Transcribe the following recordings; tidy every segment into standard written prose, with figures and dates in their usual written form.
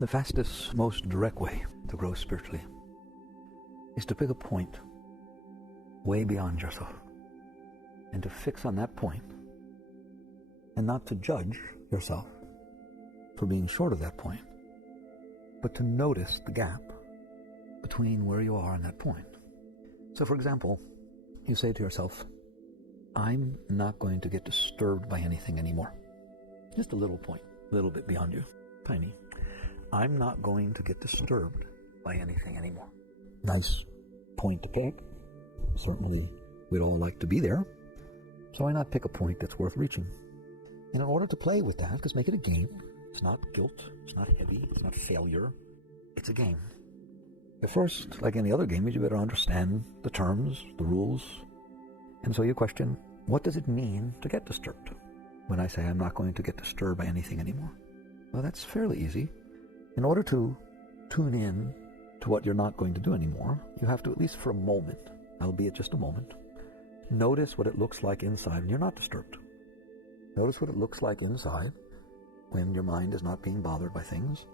The fastest, most direct way to grow spiritually is to pick a point way beyond yourself and to fix on that point and not to judge yourself for being short of that point, but to notice the gap between where you are and that point. So for example, you say to yourself, I'm not going to get disturbed by anything anymore. Just a little point, a little bit beyond you, tiny. I'm not going to get disturbed by anything anymore. Nice point to pick. Certainly we'd all like to be there. So why not pick a point that's worth reaching? And in order to play with that, just make it a game. It's not guilt, it's not heavy, it's not failure. It's a game. But first, like any other game, you better understand the terms, the rules. And so you question, what does it mean to get disturbed? When I say I'm not going to get disturbed by anything anymore. Well, that's fairly easy. In order to tune in to what you're not going to do anymore, you have to, at least for a moment, albeit just a moment, notice what it looks like inside when you're not disturbed. Notice what it looks like inside when your mind is not being bothered by things,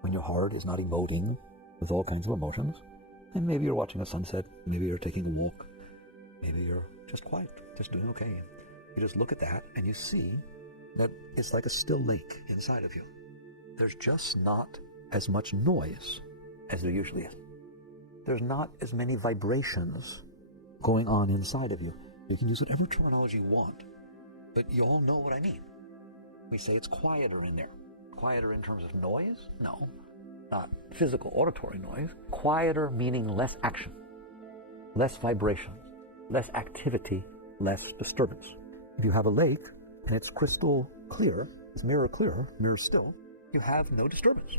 when your heart is not emoting with all kinds of emotions, and maybe you're watching a sunset, maybe you're taking a walk, maybe you're just quiet, just doing okay. You just look at that and you see that it's like a still lake inside of you. There's just not as much noise as there usually is. There's not as many vibrations going on inside of you. You can use whatever terminology you want, but you all know what I mean. We say it's quieter in there. Quieter in terms of noise? No, not physical auditory noise. Quieter meaning less action, less vibration, less activity, less disturbance. If you have a lake and it's crystal clear, it's mirror clear, mirror still, you have no disturbance.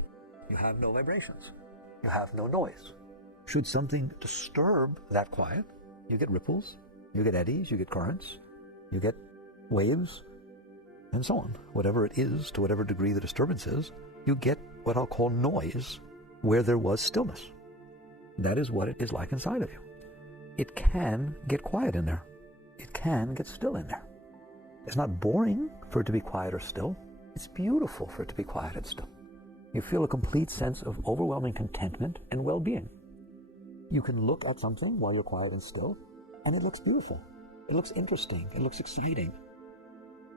You have no vibrations. You have no noise. Should something disturb that quiet, you get ripples, you get eddies, you get currents, you get waves, and so on. Whatever it is, to whatever degree the disturbance is, you get what I'll call noise where there was stillness. That is what it is like inside of you. It can get quiet in there. It can get still in there. It's not boring for it to be quiet or still. It's beautiful for it to be quiet and still. You feel a complete sense of overwhelming contentment and well-being. You can look at something while you're quiet and still, and it looks beautiful. It looks interesting. It looks exciting.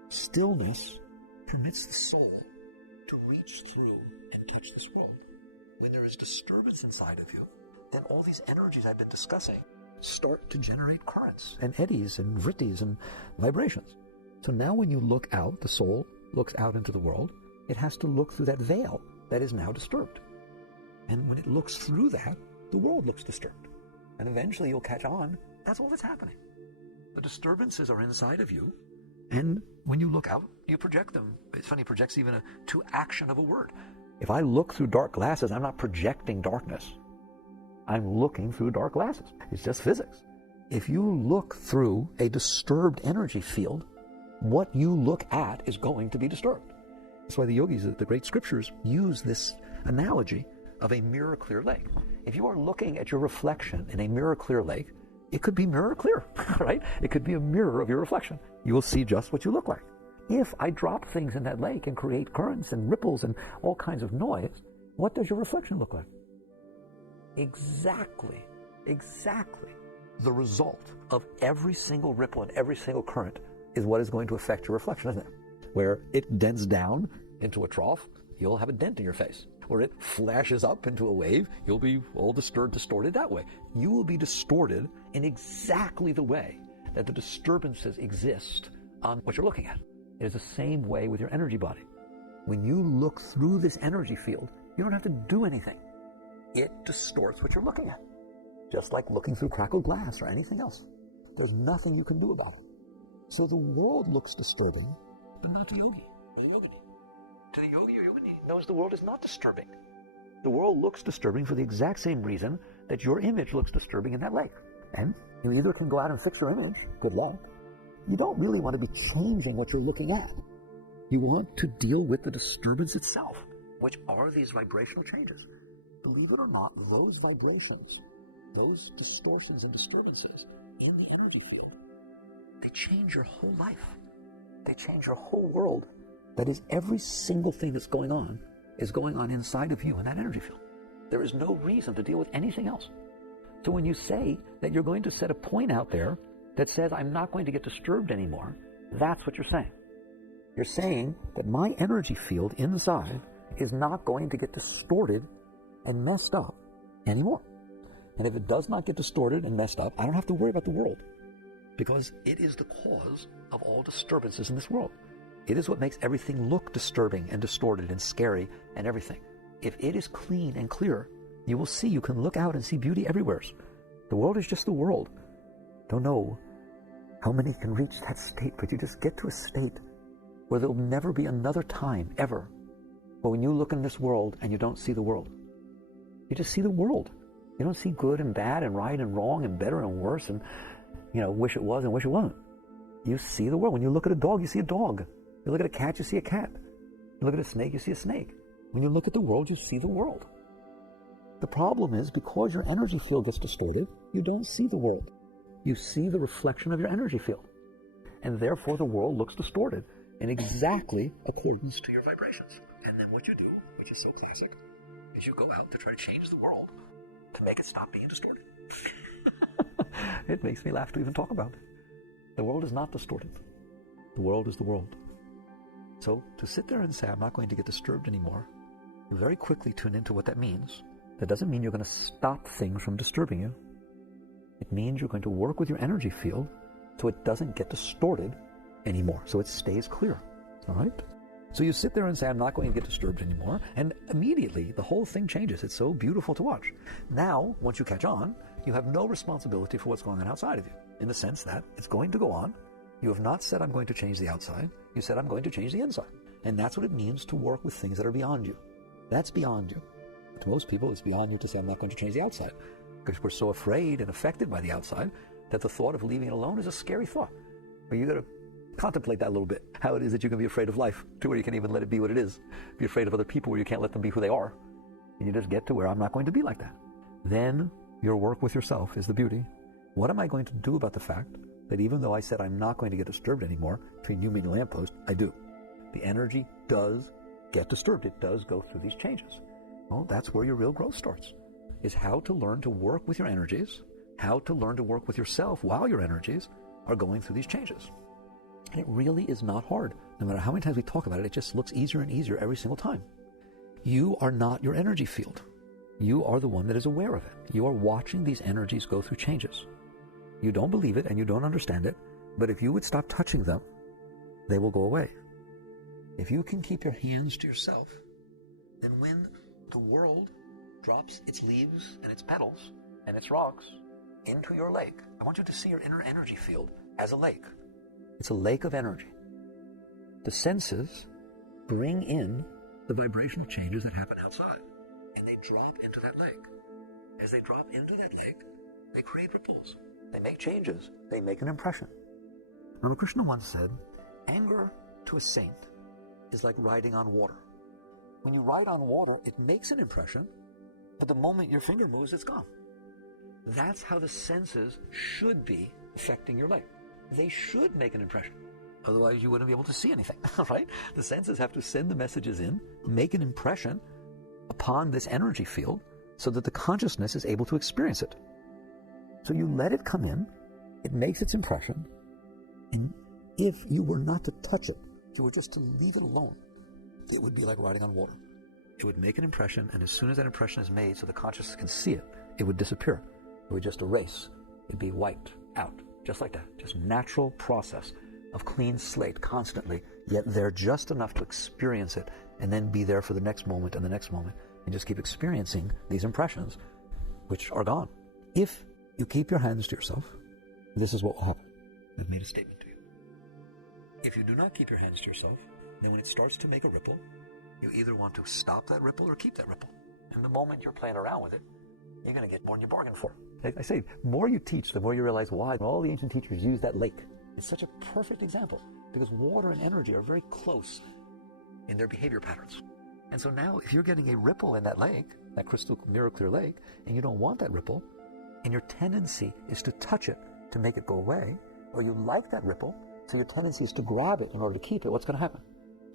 Stillness permits the soul to reach through and touch this world. When there is disturbance inside of you, then all these energies I've been discussing start to generate currents and eddies and vrittis and vibrations. So now when you look out, the soul looks out into the world, it has to look through that veil that is now disturbed. And when it looks through that, the world looks disturbed. And eventually you'll catch on, that's all that's happening. The disturbances are inside of you, and when you look out, you project them. It's funny, it projects even to action of a word. If I look through dark glasses, I'm not projecting darkness. I'm looking through dark glasses. It's just physics. If you look through a disturbed energy field, what you look at is going to be disturbed. That's why the yogis, the great scriptures, use this analogy of a mirror clear lake. If you are looking at your reflection in a mirror clear lake, it could be mirror clear, right? It could be a mirror of your reflection. You will see just what you look like. If I drop things in that lake and create currents and ripples and all kinds of noise, what does your reflection look like? Exactly the result of every single ripple and every single current is what is going to affect your reflection, isn't it? Where it dents down into a trough, you'll have a dent in your face. Where it flashes up into a wave, you'll be all distorted that way. You will be distorted in exactly the way that the disturbances exist on what you're looking at. It is the same way with your energy body. When you look through this energy field, you don't have to do anything. It distorts what you're looking at. Just like looking through crackled glass or anything else. There's nothing you can do about it. So the world looks disturbing, but not to yogi or yogini. To the yogi or yogini knows the world is not disturbing. The world looks disturbing for the exact same reason that your image looks disturbing in that lake. And you either can go out and fix your image, good luck. You don't really want to be changing what you're looking at. You want to deal with the disturbance itself, which are these vibrational changes. Believe it or not, those vibrations, those distortions and disturbances in the energy field, they change your whole life. They change your whole world. That is, every single thing that's going on is going on inside of you in that energy field. There is no reason to deal with anything else. So when you say that you're going to set a point out there that says, I'm not going to get disturbed anymore, that's what you're saying. You're saying that my energy field inside is not going to get distorted and messed up anymore. And if it does not get distorted and messed up, I don't have to worry about the world, because it is the cause of all disturbances in this world. It is what makes everything look disturbing and distorted and scary and everything. If it is clean and clear, you will see, you can look out and see beauty everywhere. The world is just the world. Don't know how many can reach that state, but you just get to a state where there will never be another time, ever, where when you look in this world and you don't see the world. You just see the world. You don't see good and bad and right and wrong and better and worse and, wish it was and wish it wasn't. You see the world. When you look at a dog, you see a dog. You look at a cat, you see a cat. You look at a snake, you see a snake. When you look at the world, you see the world. The problem is, because your energy field gets distorted, you don't see the world. You see the reflection of your energy field. And therefore, the world looks distorted in exactly accordance to your vibrations. And then what you do, which is so classic, is you go out to try to change the world to make it stop being distorted. It makes me laugh to even talk about it. The world is not distorted. The world is the world. So to sit there and say, I'm not going to get disturbed anymore, you very quickly tune into what that means. That doesn't mean you're going to stop things from disturbing you. It means you're going to work with your energy field so it doesn't get distorted anymore, so it stays clear. All right? So you sit there and say, I'm not going to get disturbed anymore, and immediately the whole thing changes. It's so beautiful to watch. Now, once you catch on, you have no responsibility for what's going on outside of you, in the sense that it's going to go on. You have not said, I'm going to change the outside. You said, I'm going to change the inside. And that's what it means to work with things that are beyond you. That's beyond you. To most people, it's beyond you to say, I'm not going to change the outside, because we're so afraid and affected by the outside that the thought of leaving it alone is a scary thought. But you got to contemplate that a little bit, how it is that you can be afraid of life to where you can even let it be what it is. Be afraid of other people where you can't let them be who they are. And you just get to where I'm not going to be like that. Then your work with yourself is the beauty. What am I going to do about the fact that even though I said I'm not going to get disturbed anymore between you and the lamppost, I do? The energy does get disturbed. It does go through these changes. Well, that's where your real growth starts, is how to learn to work with your energies, how to learn to work with yourself while your energies are going through these changes. And it really is not hard. No matter how many times we talk about it, it just looks easier and easier every single time. You are not your energy field. You are the one that is aware of it. You are watching these energies go through changes. You don't believe it and you don't understand it, but if you would stop touching them, they will go away. If you can keep your hands to yourself, then when the world drops its leaves and its petals and its rocks into your lake, I want you to see your inner energy field as a lake. It's a lake of energy. The senses bring in the vibrational changes that happen outside, and they drop into that lake. As they drop into that lake, they create ripples. They make changes. They make an impression. Ramakrishna once said, anger to a saint is like riding on water. When you ride on water, it makes an impression, but the moment your finger moves, it's gone. That's how the senses should be affecting your lake. They should make an impression. Otherwise, you wouldn't be able to see anything, right? The senses have to send the messages in, make an impression upon this energy field so that the consciousness is able to experience it. So you let it come in, it makes its impression, and if you were not to touch it, if you were just to leave it alone, it would be like riding on water. It would make an impression, and as soon as that impression is made so the consciousness can see it, it would disappear. It would just erase. It'd be wiped out, just like that. Just natural process of clean slate constantly, yet there just enough to experience it and then be there for the next moment and the next moment and just keep experiencing these impressions, which are gone. If you keep your hands to yourself, this is what will happen. I've made a statement to you. If you do not keep your hands to yourself, then when it starts to make a ripple, you either want to stop that ripple or keep that ripple. And the moment you're playing around with it, you're going to get more than you bargained for. I say, the more you teach, the more you realize why all the ancient teachers use that lake. It's such a perfect example because water and energy are very close in their behavior patterns. And so now if you're getting a ripple in that lake, that crystal mirror clear lake, and you don't want that ripple, and your tendency is to touch it to make it go away, or you like that ripple, so your tendency is to grab it in order to keep it, what's going to happen?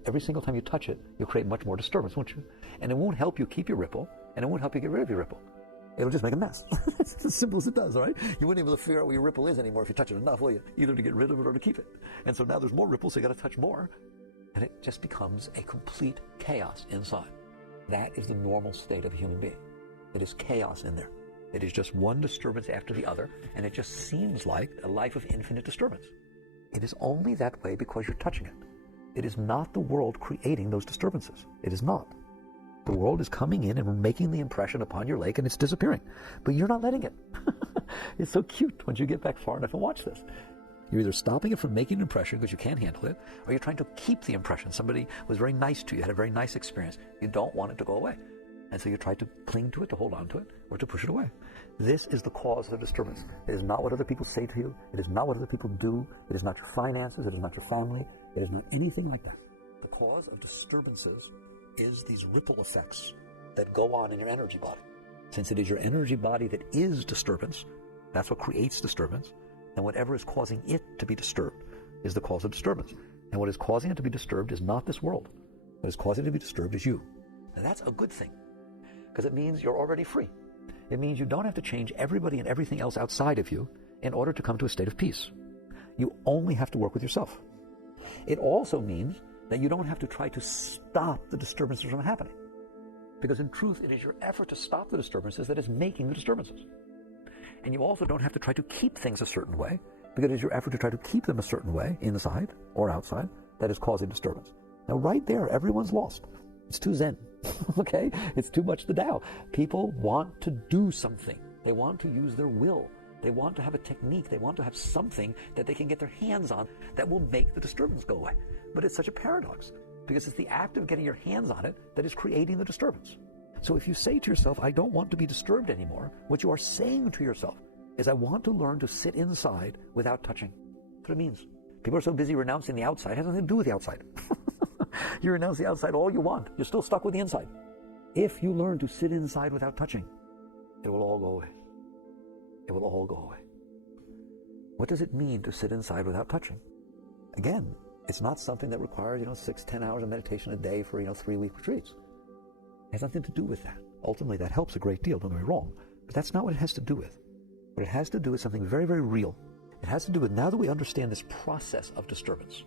every single time you touch it, you'll create much more disturbance, won't you? And it won't help you keep your ripple, and it won't help you get rid of your ripple. It'll just make a mess. It's as simple as it does, all right? You wouldn't be able to figure out where your ripple is anymore if you touch it enough, will you? Either to get rid of it or to keep it. And so now there's more ripple, so you got to touch more. And it just becomes a complete chaos inside. That is the normal state of a human being. It is chaos in there. It is just one disturbance after the other, and it just seems like a life of infinite disturbance. It is only that way because you're touching it. It is not the world creating those disturbances. It is not. The world is coming in and making the impression upon your lake, and it's disappearing. But you're not letting it. It's so cute once you get back far enough and watch this. You're either stopping it from making an impression because you can't handle it, or you're trying to keep the impression. Somebody was very nice to you, had a very nice experience. You don't want it to go away. And so you try to cling to it, to hold on to it, or to push it away. This is the cause of the disturbance. It is not what other people say to you. It is not what other people do. It is not your finances. It is not your family. It is not anything like that. The cause of disturbances is these ripple effects that go on in your energy body. Since it is your energy body that is disturbance, that's what creates disturbance, and whatever is causing it to be disturbed is the cause of disturbance. And what is causing it to be disturbed is not this world. What is causing it to be disturbed is you. And that's a good thing, because it means you're already free. It means you don't have to change everybody and everything else outside of you in order to come to a state of peace. You only have to work with yourself. It also means that you don't have to try to stop the disturbances from happening. Because in truth, it is your effort to stop the disturbances that is making the disturbances. And you also don't have to try to keep things a certain way, because it is your effort to try to keep them a certain way, inside or outside, that is causing disturbance. Now right there, everyone's lost. It's too Zen, okay? It's too much the Tao. People want to do something. They want to use their will. They want to have a technique. They want to have something that they can get their hands on that will make the disturbance go away. But it's such a paradox, because it's the act of getting your hands on it that is creating the disturbance. So if you say to yourself, I don't want to be disturbed anymore, what you are saying to yourself is, I want to learn to sit inside without touching. That's what it means. People are so busy renouncing the outside. It has nothing to do with the outside. You renounce the outside all you want. You're still stuck with the inside. If you learn to sit inside without touching, it will all go away. It will all go away. What does it mean to sit inside without touching? Again, it's not something that requires, 6-10 hours of meditation a day for, 3-week retreats. It has nothing to do with that. Ultimately, that helps a great deal, don't get me wrong. But that's not what it has to do with. What it has to do with something very, very real. It has to do with, now that we understand this process of disturbance,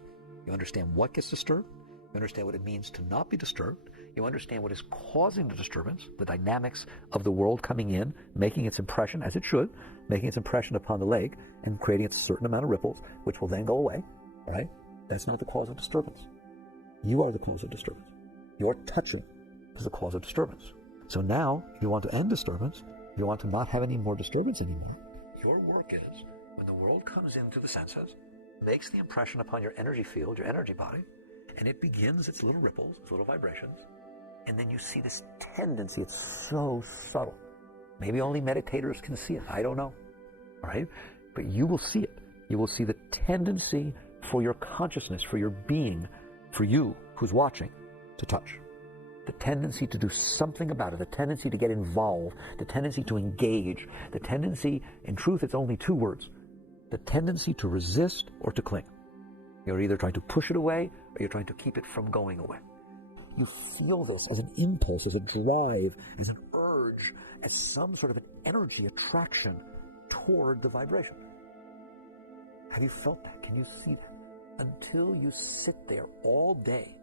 you understand what gets disturbed, you understand what it means to not be disturbed, you understand what is causing the disturbance, the dynamics of the world coming in, making its impression, as it should, making its impression upon the lake, and creating a certain amount of ripples, which will then go away, right? That's not the cause of disturbance. You are the cause of disturbance. Your touching is the cause of disturbance. So now, if you want to end disturbance, if you want to not have any more disturbance anymore, your work is, when the world comes into the senses, makes the impression upon your energy field, your energy body, and it begins its little ripples, its little vibrations, and then you see this tendency. It's so subtle. Maybe only meditators can see it. I don't know. All right? But you will see it. You will see the tendency for your consciousness, for your being, for you who's watching, to touch. The tendency to do something about it, the tendency to get involved, the tendency to engage, the tendency, in truth, it's only 2 words, the tendency to resist or to cling. You're either trying to push it away or you're trying to keep it from going away. You feel this as an impulse, as a drive, as an urge, as some sort of an energy attraction toward the vibration. Have you felt that? Can you see that? Until you sit there all day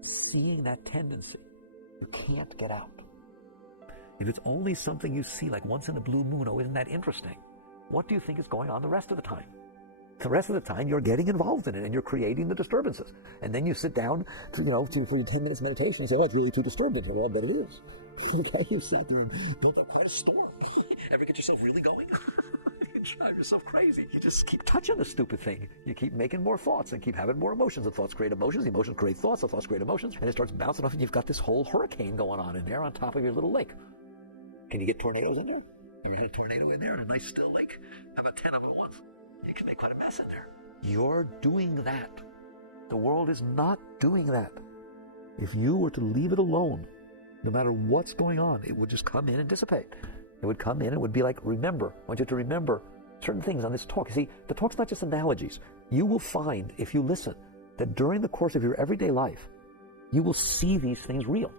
seeing that tendency, you can't get out. If it's only something you see like once in a blue moon, oh, isn't that interesting? What do you think is going on the rest of the time? The rest of the time, you're getting involved in it and you're creating the disturbances. And then you sit down for your 10 minutes meditation and say, oh, it's really too disturbed in here. Well, I bet it is. Okay, you sat there and built up quite a storm. Ever get yourself really going? You drive yourself crazy. You just keep touching the stupid thing. You keep making more thoughts and keep having more emotions. The thoughts create emotions, the emotions create thoughts, the thoughts create emotions, and it starts bouncing off, and you've got this whole hurricane going on in there on top of your little lake. Can you get tornadoes in there? Ever had a tornado in there in a nice still lake? How about 10 of them at once? You can make quite a mess in there. You're doing that. The world is not doing that. If you were to leave it alone, no matter what's going on, it would just come in and dissipate. It would come in and it would be like, remember, I want you to remember certain things on this talk. You see, the talk's not just analogies. You will find, if you listen, that during the course of your everyday life, you will see these things real.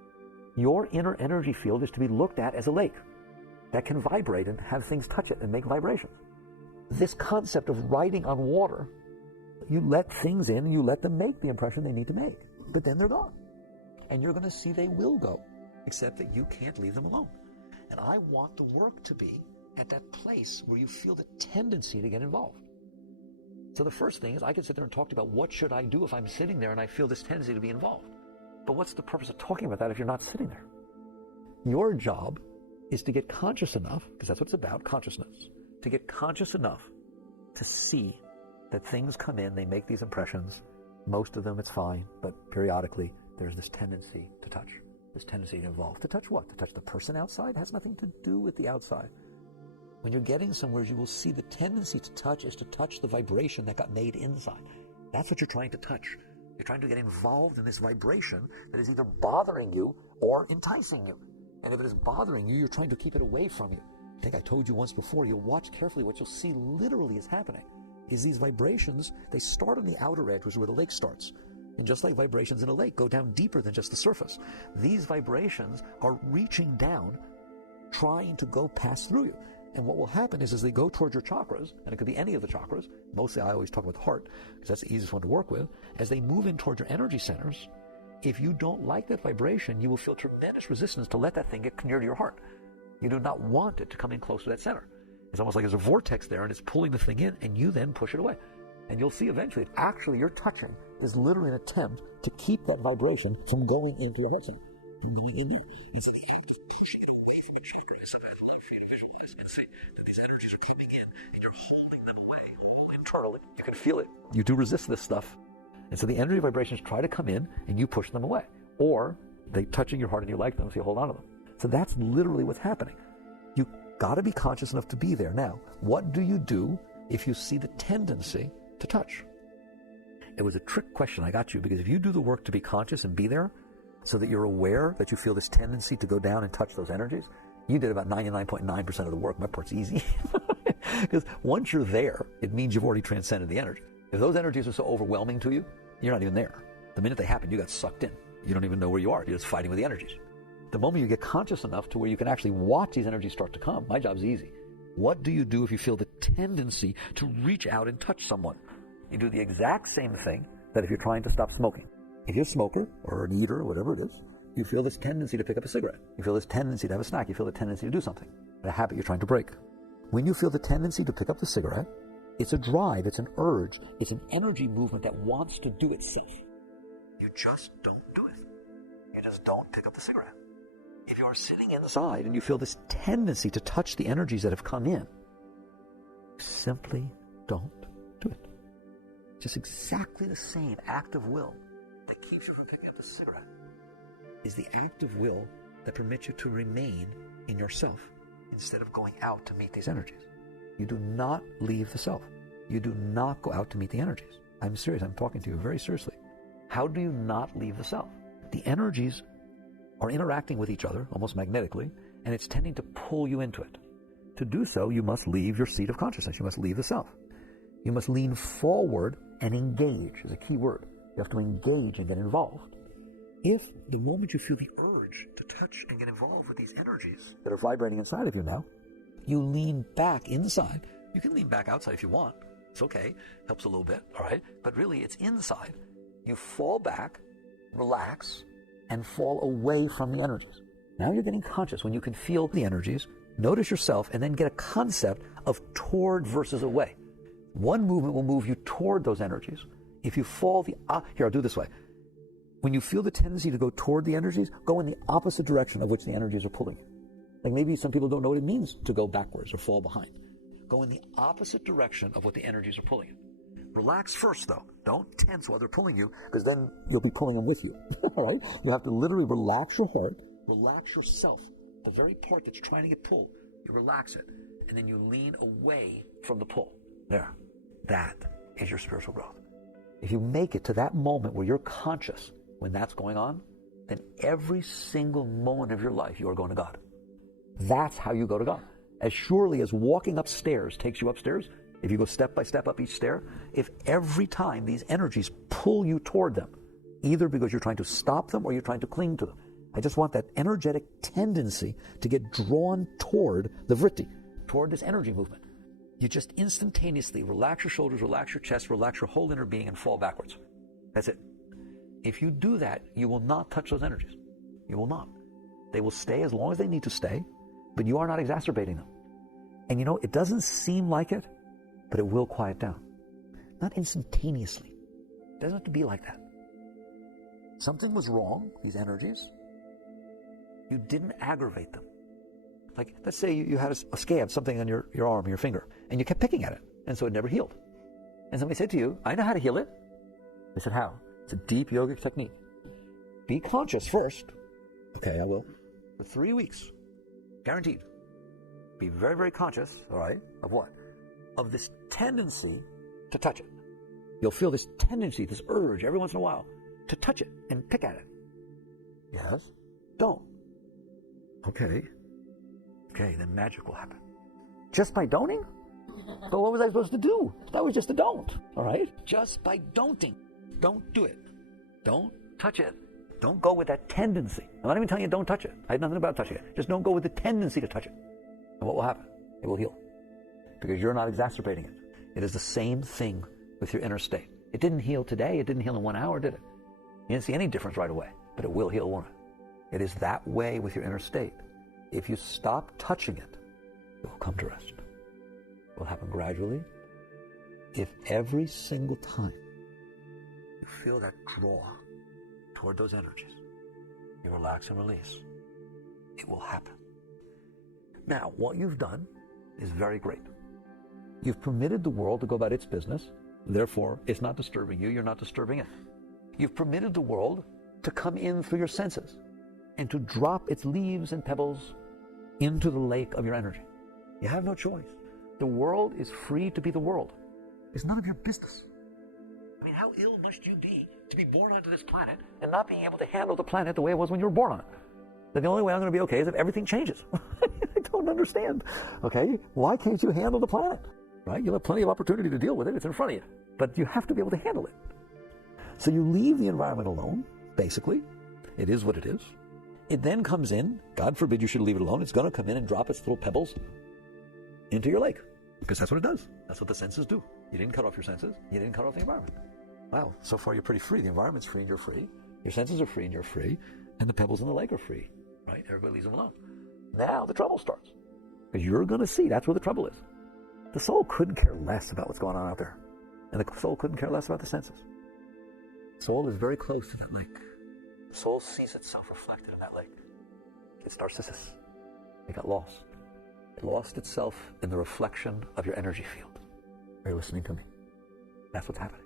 Your inner energy field is to be looked at as a lake that can vibrate and have things touch it and make vibrations. This concept of riding on water, you let things in and you let them make the impression they need to make, but then they're gone. And you're going to see they will go, except that you can't leave them alone. And I want the work to be at that place where you feel the tendency to get involved. So the first thing is I can sit there and talk about what should I do if I'm sitting there and I feel this tendency to be involved. But what's the purpose of talking about that if you're not sitting there? Your job is to get conscious enough, because that's what it's about, consciousness, to get conscious enough to see that things come in, they make these impressions. Most of them it's fine, but periodically there's this tendency to touch, this tendency to involve. To touch what? To touch the person outside? It has nothing to do with the outside. When you're getting somewhere, you will see the tendency to touch is to touch the vibration that got made inside. That's what you're trying to touch. You're trying to get involved in this vibration that is either bothering you or enticing you. And if it is bothering you, you're trying to keep it away from you. I think I told you once before, you'll watch carefully, what you'll see literally is happening is these vibrations, they start on the outer edge, which is where the lake starts. And just like vibrations in a lake go down deeper than just the surface, these vibrations are reaching down, trying to go past through you. And what will happen is as they go towards your chakras, and it could be any of the chakras, mostly I always talk about the heart, because that's the easiest one to work with, as they move in towards your energy centers, if you don't like that vibration, you will feel tremendous resistance to let that thing get near to your heart. You do not want it to come in close to that center. It's almost like there's a vortex there, and it's pulling the thing in, and you then push it away. And you'll see eventually, that actually you're touching. There's literally an attempt to keep that vibration from going into your heart center. From going in there. It's the act of pushing it away from your chakra. It's something I'd love for you to visualize and say that these energies are coming in, and you're holding them away all internally. You can feel it. You do resist this stuff. And so the energy vibrations try to come in, and you push them away. Or they touching your heart and you like them, so you hold on to them. So that's literally what's happening. You got to be conscious enough to be there. Now, what do you do if you see the tendency to touch? It was a trick question I got you, because if you do the work to be conscious and be there so that you're aware that you feel this tendency to go down and touch those energies, you did about 99.9% of the work. My part's easy. Because once you're there, it means you've already transcended the energy. If those energies are so overwhelming to you, you're not even there. The minute they happen, you got sucked in. You don't even know where you are. You're just fighting with the energies. The moment you get conscious enough to where you can actually watch these energies start to come, my job's easy. What do you do if you feel the tendency to reach out and touch someone? You do the exact same thing that if you're trying to stop smoking. If you're a smoker or an eater or whatever it is, you feel this tendency to pick up a cigarette. You feel this tendency to have a snack. You feel the tendency to do something, a habit you're trying to break. When you feel the tendency to pick up the cigarette, it's a drive, it's an urge, it's an energy movement that wants to do itself. You just don't do it. You just don't pick up the cigarette. If you are sitting inside and you feel this tendency to touch the energies that have come in, simply don't do it. Just exactly the same act of will that keeps you from picking up the cigarette is the act of will that permits you to remain in yourself instead of going out to meet these energies. You do not leave the self. You do not go out to meet the energies. I'm serious. I'm talking to you very seriously. How do you not leave the self? The energies are interacting with each other, almost magnetically, and it's tending to pull you into it. To do so, you must leave your seat of consciousness. You must leave the self. You must lean forward and engage is a key word. You have to engage and get involved. If the moment you feel the urge to touch and get involved with these energies that are vibrating inside of you now, you lean back inside. You can lean back outside if you want. It's okay. Helps a little bit, all right? But really, it's inside. You fall back, relax, and fall away from the energies. Now you're getting conscious. When you can feel the energies, notice yourself, and then get a concept of toward versus away. One movement will move you toward those energies. If you fall here, I'll do it this way. When you feel the tendency to go toward the energies, go in the opposite direction of which the energies are pulling you. Like maybe some people don't know what it means to go backwards or fall behind. Go in the opposite direction of what the energies are pulling you. Relax first, though. Don't tense while they're pulling you, because then you'll be pulling them with you. All right? You have to literally relax your heart, relax yourself, the very part that's trying to get pulled. You relax it, and then you lean away from the pull. There. That is your spiritual growth. If you make it to that moment where you're conscious when that's going on, then every single moment of your life you are going to God. That's how you go to God. As surely as walking upstairs takes you upstairs, if you go step by step up each stair, if every time these energies pull you toward them, either because you're trying to stop them or you're trying to cling to them. I just want that energetic tendency to get drawn toward the vritti, toward this energy movement. You just instantaneously relax your shoulders, relax your chest, relax your whole inner being and fall backwards. That's it. If you do that, you will not touch those energies. You will not. They will stay as long as they need to stay, but you are not exacerbating them. And it doesn't seem like it, but it will quiet down. Not instantaneously. It doesn't have to be like that. Something was wrong, these energies. You didn't aggravate them. Like, let's say you had a scab, something on your arm or your finger, and you kept picking at it, and so it never healed. And somebody said to you, I know how to heal it. They said, how? It's a deep yogic technique. Be conscious first. Okay, I will. For 3 weeks. Guaranteed. Be very, very conscious, all right, of what? Of this tendency to touch it. You'll feel this tendency, this urge, every once in a while, to touch it and pick at it. Yes? Don't. Okay, then magic will happen. Just by don'ting? But what was I supposed to do? That was just a don't, all right? Just by don'ting. Don't do it. Don't touch it. Don't go with that tendency. I'm not even telling you don't touch it. I had nothing about touching it. Just don't go with the tendency to touch it. And what will happen? It will heal. Because you're not exacerbating it. It is the same thing with your inner state. It didn't heal today. It didn't heal in 1 hour, did it? You didn't see any difference right away. But it will heal, won't it? It is that way with your inner state. If you stop touching it, it will come to rest. It will happen gradually. If every single time you feel that draw toward those energies, you relax and release, it will happen. Now, what you've done is very great. You've permitted the world to go about its business. Therefore, it's not disturbing you. You're not disturbing it. You've permitted the world to come in through your senses and to drop its leaves and pebbles into the lake of your energy. You have no choice. The world is free to be the world. It's none of your business. I mean, how ill must you be to be born onto this planet and not being able to handle the planet the way it was when you were born on it? Then the only way I'm going to be okay is if everything changes. I don't understand. Okay? Why can't you handle the planet? Right? You'll have plenty of opportunity to deal with it. It's in front of you. But you have to be able to handle it. So you leave the environment alone, basically. It is what it is. It then comes in. God forbid you should leave it alone. It's going to come in and drop its little pebbles into your lake. Because that's what it does. That's what the senses do. You didn't cut off your senses. You didn't cut off the environment. Wow, so far you're pretty free. The environment's free and you're free. Your senses are free and you're free. And the pebbles in the lake are free. Right? Everybody leaves them alone. Now the trouble starts. Because you're going to see that's where the trouble is. The soul couldn't care less about what's going on out there. And the soul couldn't care less about the senses. The soul is very close to that lake. The soul sees itself reflected in that lake. It's Narcissus. It got lost. It lost itself in the reflection of your energy field. Are you listening to me? That's what's happening.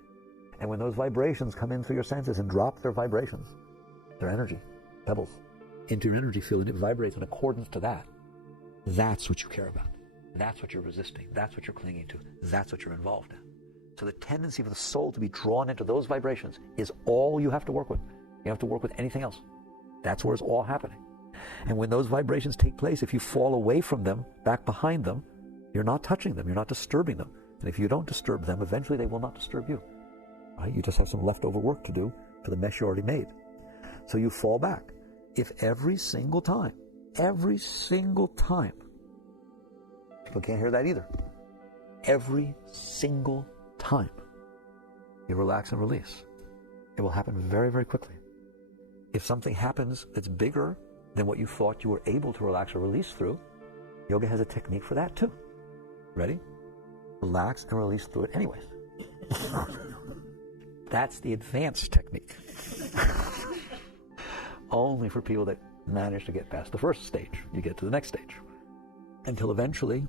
And when those vibrations come in through your senses and drop their vibrations, their energy, pebbles, into your energy field, and it vibrates in accordance to that, that's what you care about. That's what you're resisting. That's what you're clinging to. That's what you're involved in. So the tendency for the soul to be drawn into those vibrations is all you have to work with. You don't have to work with anything else. That's where it's all happening. And when those vibrations take place, if you fall away from them, back behind them, you're not touching them. You're not disturbing them. And if you don't disturb them, eventually they will not disturb you. Right? You just have some leftover work to do for the mess you already made. So you fall back. If every single time, people can't hear that either. Every single time you relax and release, it will happen very, very quickly. If something happens that's bigger than what you thought you were able to relax or release through, yoga has a technique for that too. Ready? Relax and release through it anyways. That's the advanced technique. Only for people that manage to get past the first stage. You get to the next stage. Until eventually,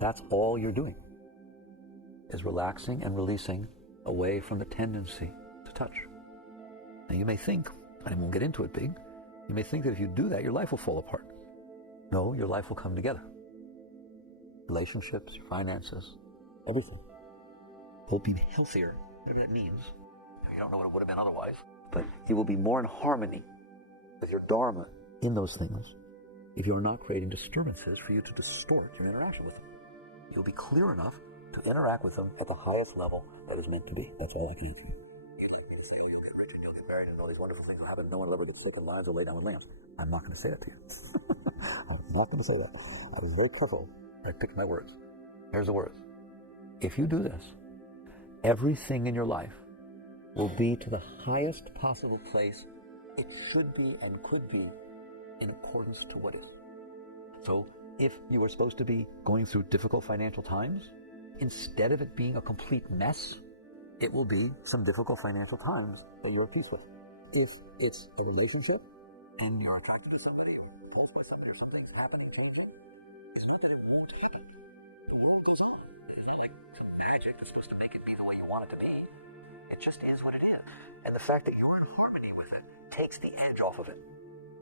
that's all you're doing, is relaxing and releasing away from the tendency to touch. Now you may think, and I won't get into it big, you may think that if you do that, your life will fall apart. No, your life will come together. Relationships, your finances, everything. Will be healthier, whatever that means. You don't know what it would have been otherwise. But you will be more in harmony with your dharma in those things if you're not creating disturbances for you to distort your interaction with them. You'll be clear enough to interact with them at the highest level that is meant to be. That's all I can answer. You'll get rich and you'll get married and all these wonderful things will happen. No one will ever get sick in lines or lay down with lambs. I'm not going to say that to you. I'm not going to say that. I was very careful. I picked my words. Here's the words. If you do this, everything in your life will be to the highest possible place it should be and could be in accordance to what is. So if you are supposed to be going through difficult financial times, instead of it being a complete mess, it will be some difficult financial times that you're at peace with. If it's a relationship and you're attracted to somebody, repulsed by somebody, or something's happening, changing, it's not that it won't happen. The world goes on. It's not like some magic that's supposed to make it be the way you want it to be. It just is what it is. And the fact that you're in harmony with it takes the edge off of it.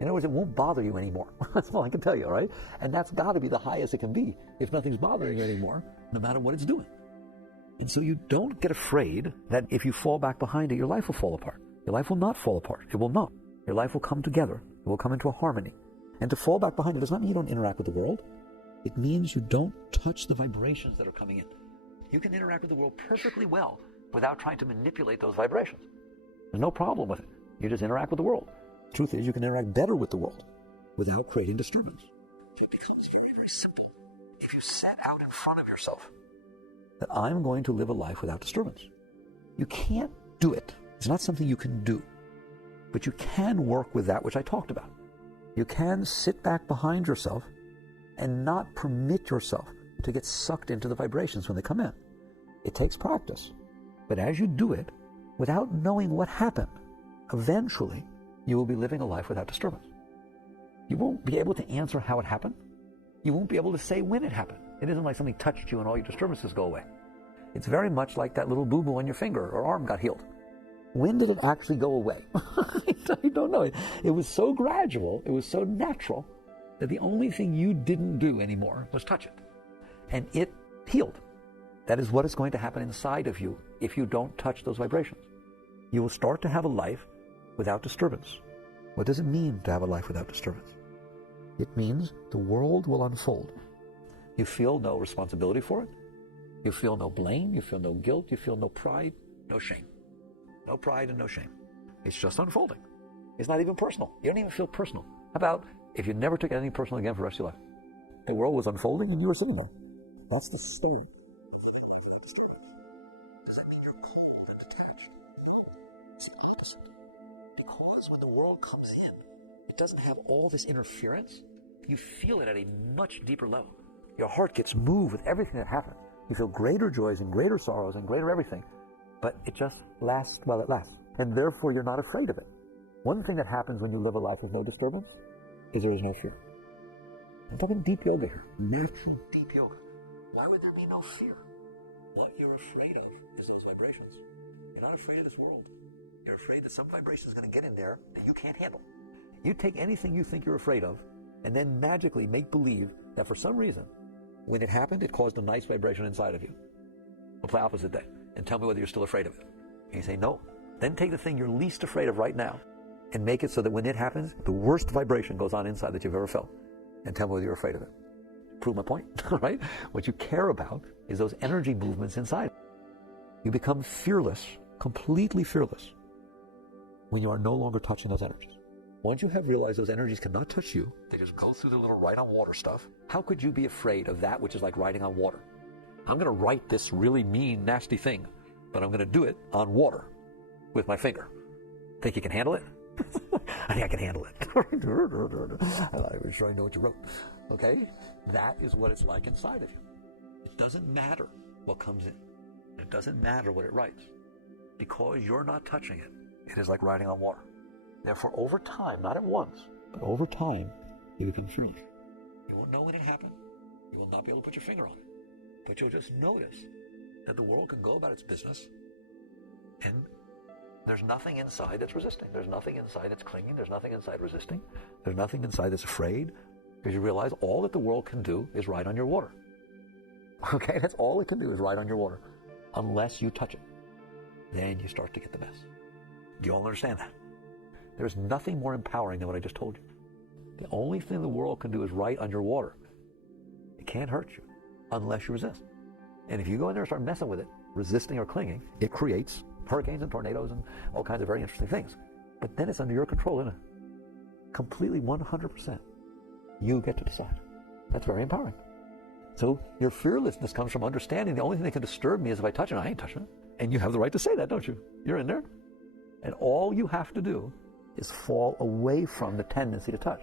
In other words, it won't bother you anymore. That's all I can tell you, all right? And that's got to be the highest it can be if nothing's bothering you anymore, no matter what it's doing. And so you don't get afraid that if you fall back behind it, your life will fall apart. Your life will not fall apart. It will not. Your life will come together. It will come into a harmony. And to fall back behind it does not mean you don't interact with the world. It means you don't touch the vibrations that are coming in. You can interact with the world perfectly well without trying to manipulate those vibrations. There's no problem with it. You just interact with the world. The truth is, you can interact better with the world without creating disturbance. So it becomes very, very simple. If you set out in front of yourself that I'm going to live a life without disturbance, you can't do it. It's not something you can do. But you can work with that which I talked about. You can sit back behind yourself and not permit yourself to get sucked into the vibrations when they come in. It takes practice. But as you do it, without knowing what happened, eventually you will be living a life without disturbance. You won't be able to answer how it happened. You won't be able to say when it happened. It isn't like something touched you and all your disturbances go away. It's very much like that little boo-boo on your finger or arm got healed. When did it actually go away? I don't know. It was so gradual, it was so natural, that the only thing you didn't do anymore was touch it. And it healed. That is what is going to happen inside of you if you don't touch those vibrations. You will start to have a life without disturbance. What does it mean to have a life without disturbance? It means the world will unfold. You feel no responsibility for it. You feel no blame. You feel no guilt. You feel no pride, no shame. No pride and no shame. It's just unfolding. It's not even personal. You don't even feel personal. How about if you never took anything personal again for the rest of your life? The world was unfolding and you were sitting there. That's the story. Does that mean you're cold and detached? No. It's the opposite. Because when the world comes in, it doesn't have all this interference. You feel it at a much deeper level. Your heart gets moved with everything that happens. You feel greater joys and greater sorrows and greater everything. But it just lasts while it lasts. And therefore, you're not afraid of it. One thing that happens when you live a life with no disturbance is there is no fear. I'm talking deep yoga here. Natural deep yoga. Why would there be no fear? What you're afraid of is those vibrations. You're not afraid of this world. You're afraid that some vibration is going to get in there that you can't handle. You take anything you think you're afraid of and then magically make believe that for some reason, when it happened, it caused a nice vibration inside of you. We'll play opposite day and tell me whether you're still afraid of it. And you say no. Then take the thing you're least afraid of right now and make it so that when it happens, the worst vibration goes on inside that you've ever felt. And tell me whether you're afraid of it. Prove my point, right? What you care about is those energy movements inside. You become fearless, completely fearless, when you are no longer touching those energies. Once you have realized those energies cannot touch you, they just go through the little ride on water stuff, how could you be afraid of that which is like riding on water? I'm going to write this really mean, nasty thing, but I'm going to do it on water with my finger. Think you can handle it? I think I can handle it. I'm sure I know what you wrote. Okay? That is what it's like inside of you. It doesn't matter what comes in. It doesn't matter what it writes. Because you're not touching it, it is like riding on water. Therefore, over time, not at once, but over time, you become fearless. You won't know when it happened. You will not be able to put your finger on it. But you'll just notice that the world can go about its business and there's nothing inside that's resisting. There's nothing inside that's clinging. There's nothing inside resisting. There's nothing inside that's afraid. Because you realize all that the world can do is ride on your water. Okay? That's all it can do is ride on your water. Unless you touch it. Then you start to get the mess. Do you all understand that? There's nothing more empowering than what I just told you. The only thing the world can do is ride on your water. It can't hurt you unless you resist. And if you go in there and start messing with it, resisting or clinging, it creates hurricanes and tornadoes and all kinds of very interesting things. But then it's under your control, isn't it? Completely 100%. You get to decide. That's very empowering. So your fearlessness comes from understanding the only thing that can disturb me is if I touch it. I ain't touching it. And you have the right to say that, don't you? You're in there. And all you have to do is fall away from the tendency to touch.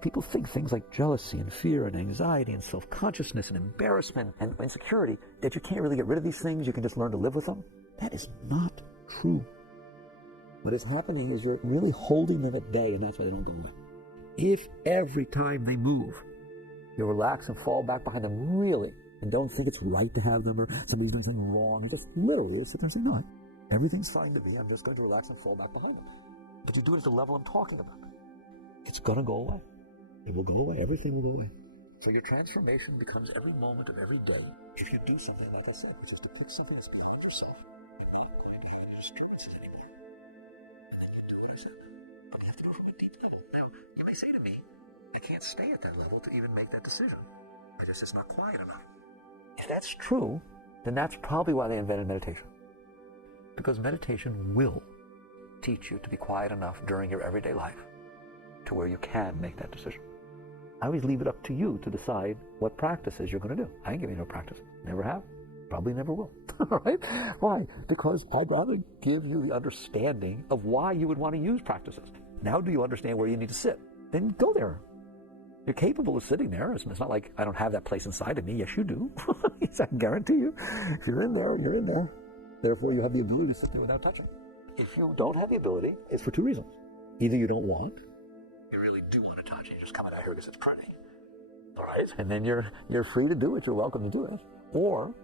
People think things like jealousy and fear and anxiety and self-consciousness and embarrassment and insecurity, that you can't really get rid of these things, you can just learn to live with them. That is not true. What is happening is you're really holding them at bay, and that's why they don't go away. If every time they move, you relax and fall back behind them really, and don't think it's right to have them or somebody's doing something wrong, just literally sit there and say, no, everything's fine to me, I'm just going to relax and fall back behind them. But you do it at the level I'm talking about. It's going to go away. It will go away. Everything will go away. So your transformation becomes every moment of every day if you do something about that cycle, which is to pick something that's behind yourself. You're not going to have any disturbances anymore. And then you do what I said. But you have to go from a deep level. Now, you may say to me, I can't stay at that level to even make that decision. It's not quiet enough. If that's true, then that's probably why they invented meditation. Because meditation will teach you to be quiet enough during your everyday life to where you can make that decision. I always leave it up to you to decide what practices you're going to do. I ain't giving you no practice. Never have. Probably never will. Right? Why? Because I'd rather give you the understanding of why you would want to use practices. Now do you understand where you need to sit? Then go there. You're capable of sitting there. It's not like I don't have that place inside of me. Yes, you do. I can guarantee you. If you're in there, you're in there. Therefore, you have the ability to sit there without touching. If you don't have the ability, it's for two reasons. Either you don't want, you really do want to touch it. You just come out here because it's pretty. All right? And then you're free to do it. You're welcome to do it. Or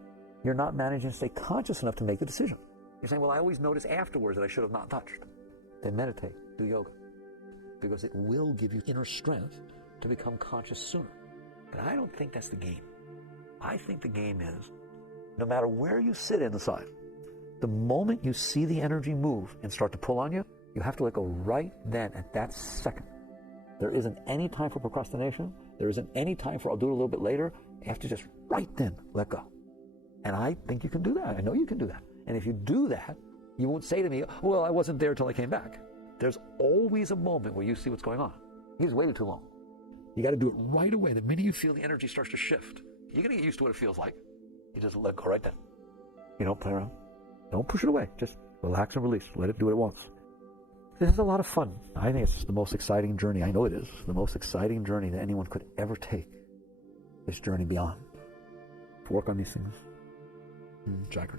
you're not managing to stay conscious enough to make the decision. You're saying, well, I always notice afterwards that I should have not touched. Then meditate. Do yoga. Because it will give you inner strength to become conscious sooner. But I don't think that's the game. I think the game is, no matter where you sit inside, the moment you see the energy move and start to pull on you, you have to let go right then at that second. There isn't any time for procrastination. There isn't any time for I'll do it a little bit later. You have to just right then let go. And I think you can do that. I know you can do that. And if you do that, you won't say to me, well, I wasn't there till I came back. There's always a moment where you see what's going on. You just waited too long. You got to do it right away. The minute you feel the energy starts to shift, you're going to get used to what it feels like. You just let go right then. You don't play around. Don't push it away. Just relax and release. Let it do what it wants. This is a lot of fun. I think it's the most exciting journey. I know it is. The most exciting journey that anyone could ever take. This journey beyond. To work on these things. Jagged.